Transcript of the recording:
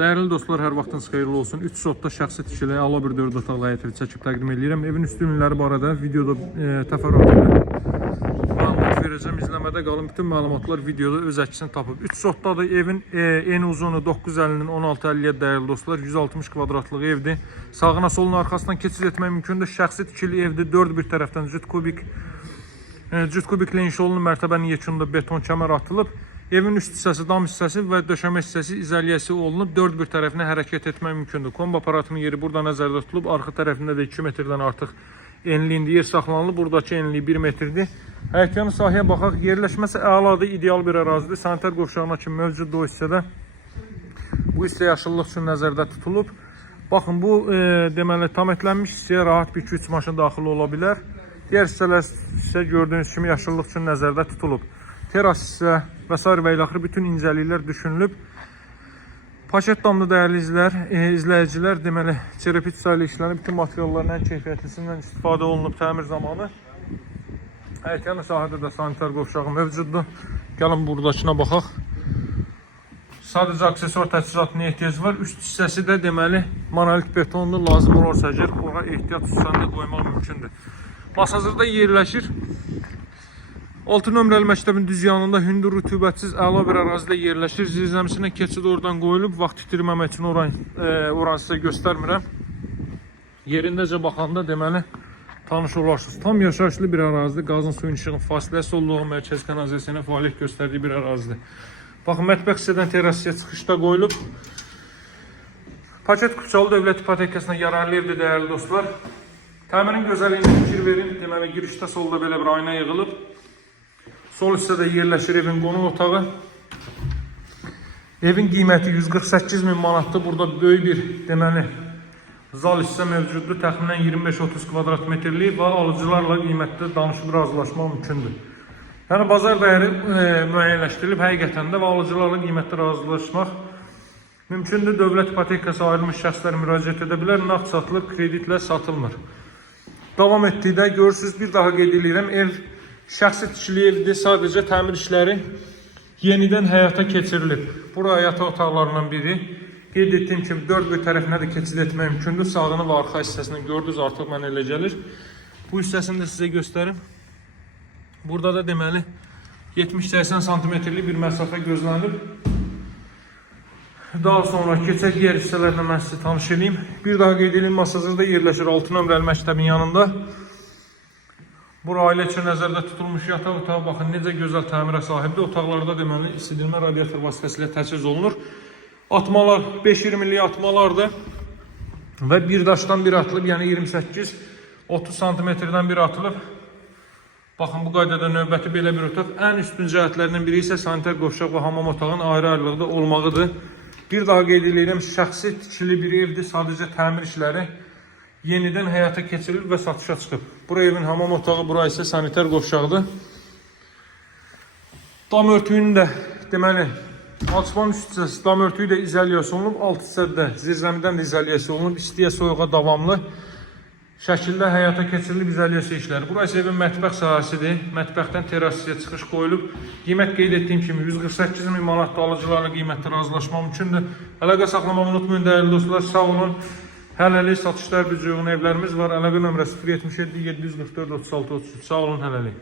Dəyərli dostlar, hər vaxtınız xeyirli olsun. 3 sotda şəxsi tikili əla bir 4 otaqlı həyət evi çəkib təqdim edirəm. Evin üstünlükləri barədə videoda təfərrüat məlumat verəcəm. İzləmədə qalın. Bütün məlumatlar videoda öz əksini tapıb. 3 sotdadır. Evin eni uzunu 950-nin 1650-yə dəyərli dostlar. 160 kvadratlıq evdir. Sağına soluna arxasından keçid etmək mümkündür. Şəxsi tikili evdir. 4 bir tərəfdən cüt kubiklə inşa olunub. Mərtəbənin yekununda beton kəmər atılıb. Evin üst hissəsi, dam hissəsi və döşəmə hissəsi izolyasiya olunub. 4 bir tərəfinə hərəkət etmək mümkündür. Kombi aparatının yeri burada nəzərdə tutulub. Arxa tərəfində də 2 metrdən artıq enliyində yer saxlanılıb. Buradakı enliyi 1 metrdir. Həyətyanı sahəyə baxaq. Yerləşməsi əladır, ideal bir ərazidir. Sanitar qovşağına kimi mövcuddur o hissədə. Bu hissə yaşıllıq üçün nəzərdə tutulub. Baxın, bu deməli tam etlənmiş hissəyə rahat bir 2-3 maşın daxil ola bilər. Digər hissələr isə gördüyünüz kimi yaşıllıq üçün nəzərdə tutulub. Teras hissə və s. və ilaxır bütün incəliklər düşünülüb. Paket damlı dəyərli izləyicilər, deməli çerepit sayılı işlənib, bütün materialların ən keyfiyyətlisindən istifadə olunub təmir zamanı. Həyətyanı sahədə də sanitar qovşağı mövcuddur. Gəlin buradakına baxaq. Sadəcə aksesuar təchizatına ehtiyac var. Üst hissəsi də deməli monolit betonlu, lazım olursa əgər ora ehtiyat üstündə qoymaq mümkündür. Hal-hazırda yerləşir. 6 nömrəli məktəbin düz yanında hündür rütubətsiz əla bir ərazidə yerləşir. Zirzəmisinə keçid oradan qoyulub. Vaxt itirməmək üçün oranı sizə göstərmirəm. Yerindəcə baxanda deməli tanış olarsınız. Tam yaşayışlı bir ərazidir. Qazın, suyun, işığın fasiləsi olduğu mərkəz kanalizasiyasına fəaliyyət göstərdiyi bir ərazidir. Baxın, mətbəx hissədən terrasiya çıxışda qoyulub. Paket Kupçalı Dövlət İpotekasına yararlı evdir dəyərli dostlar. Təmirin gözəlliyinə fikir verin. Deməli girişdə solda belə bir ayna yığılıb. Sol hissədə yerləşir evin qonaq otağı. Evin qiyməti 148.000 manatdır. Burada böyük bir deməli zal hissə mövcuddur. Təxminən 25-30 kvadrat metrlik və alıcılarla qiymətdə danışıb razılaşmaq mümkündür. Yəni bazar dəyəri müəyyənləşdirilib həqiqətən də və alıcılarla qiymətdə razılaşmaq mümkündür. Dövlət ipotekası ayrılmış şəxslər müraciət edə bilər. Nağd satılır, kreditlə satılmır. Davam etdikdə görürsünüz, bir daha qeyd edirəm, ev şəxsi tikili evdir, sadəcə təmir işləri yenidən həyata keçirilib. Bura yataq otaqlarından biri. Qeyd etdiyim kimi 4 bir tərəfinə də keçid etmək mümkündür. Sağını və arxa hissəsini gördünüz, artıq mənə elə gəlir. Bu hissəsini də sizə göstərim. Burada da deməli 70-80 santimetrlik bir məsafə gözlənilib. Daha sonra keçək digər hissələrlə mən sizə tanış edeyim. Bir daha qeyd edeyim, Masazırda yerləşir 6 nömrəli məktəbin yanında. Bura ailə üçün nəzərdə tutulmuş yataq otağı, baxın necə gözəl təmirə sahibdir. Otaqlarda deməli isidilmə radiator vasitəsilə təchiz olunur. Atmalar 5-20'lik atmalardır və bir daşdan bir atılıb, yəni 28-30 santimetrdən bir atılıb. Baxın, bu qaydada növbəti belə bir otaq. Ən üstün cəhətlərindən biri isə sanitar qovşaq və hamam otağının ayrı-ayrılıqda olmağıdır. Bir daha qeyd edirəm, şəxsi tikili bir evdir, sadəcə təmir işləri yenidən həyata keçirilib və satışa çıxıb. Bura evin hamam otağı, bura isə sanitar qovşaqdır. Dam örtüyünün də deməli alçıpanın üst hissəsi dam örtüyü də izolyasiya olunub, alt hissədə zirzəmidən də izolyasiya olunub, istiyə soyuğa davamlı şəkildə həyata keçirilib izolyasiya işləri. Bura isə evin mətbəx sahəsidir. Mətbəxdən terrasiya çıxış qoyulub. Qiymət qeyd etdiyim kimi 148.000 manat alıcılarla qiymətdə razılaşmaq mümkündür. Əlaqə saxlamağı unutmayın dəyərli dostlar. Sağ olun. Hələlik satışlar büdcə uyğun evlərimiz var. Əlaqə nömrəsi 077 744 36 33. Sağ olun, hələlik.